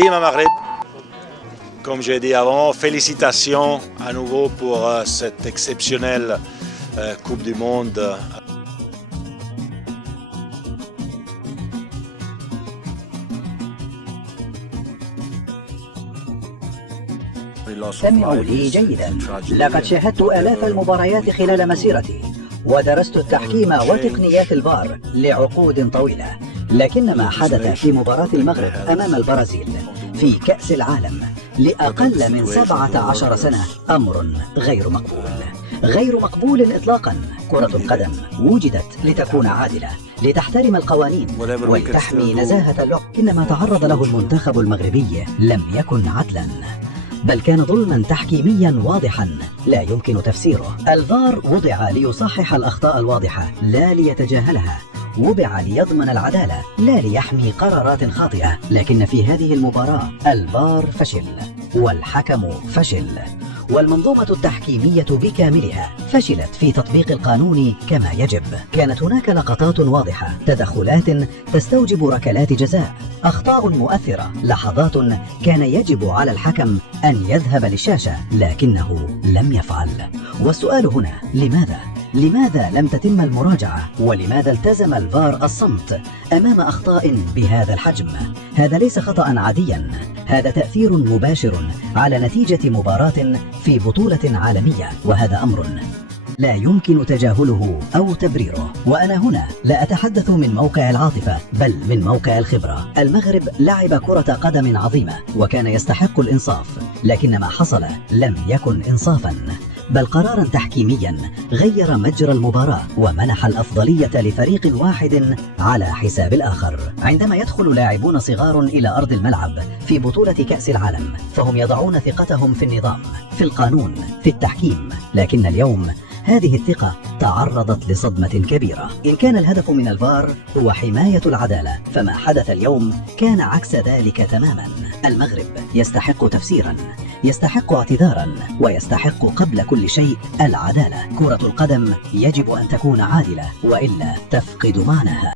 Vive Maghreb! Comme j'ai dit avant, félicitations à nouveau pour cette exceptionnelle Coupe du Monde. استمعوا لي جيدا. لقد شاهدت آلاف المباريات خلال مسيرتي، ودرست التحكيم وتقنيات الفار لعقود طويلة، لكن ما حدث في مباراة المغرب أمام البرازيل في كأس العالم لأقل من 17 سنة أمر غير مقبول. غير مقبول إطلاقا. كرة القدم وجدت لتكون عادلة، لتحترم القوانين ولتحمي نزاهة اللعب. إنما تعرض له المنتخب المغربي لم يكن عدلا، بل كان ظلما تحكيميا واضحا لا يمكن تفسيره. الفار وضع ليصحح الأخطاء الواضحة لا ليتجاهلها، وضع ليضمن العدالة لا ليحمي قرارات خاطئة. لكن في هذه المباراة الفار فشل، والحكم فشل، والمنظومة التحكيمية بكاملها فشلت في تطبيق القانون كما يجب. كانت هناك لقطات واضحة، تدخلات تستوجب ركلات جزاء، أخطاء مؤثرة، لحظات كان يجب على الحكم أن يذهب للشاشة لكنه لم يفعل. والسؤال هنا لماذا لم تتم المراجعة؟ ولماذا التزم الفار الصمت أمام أخطاء بهذا الحجم؟ هذا ليس خطأ عاديا، هذا تأثير مباشر على نتيجة مباراة في بطولة عالمية، وهذا أمر لا يمكن تجاهله أو تبريره. وأنا هنا لا أتحدث من موقع العاطفة بل من موقع الخبرة. المغرب لعب كرة قدم عظيمة وكان يستحق الإنصاف، لكن ما حصل لم يكن إنصافا، بل قرارا تحكيميا غير مجرى المباراة ومنح الأفضلية لفريق واحد على حساب الآخر. عندما يدخل لاعبون صغار إلى أرض الملعب في بطولة كأس العالم فهم يضعون ثقتهم في النظام، في القانون، في التحكيم. لكن اليوم هذه الثقة تعرضت لصدمة كبيرة. إن كان الهدف من الفار هو حماية العدالة، فما حدث اليوم كان عكس ذلك تماما. المغرب يستحق تفسيرا، يستحق اعتذارا، ويستحق قبل كل شيء العدالة. كرة القدم يجب أن تكون عادلة، وإلا تفقد معناها.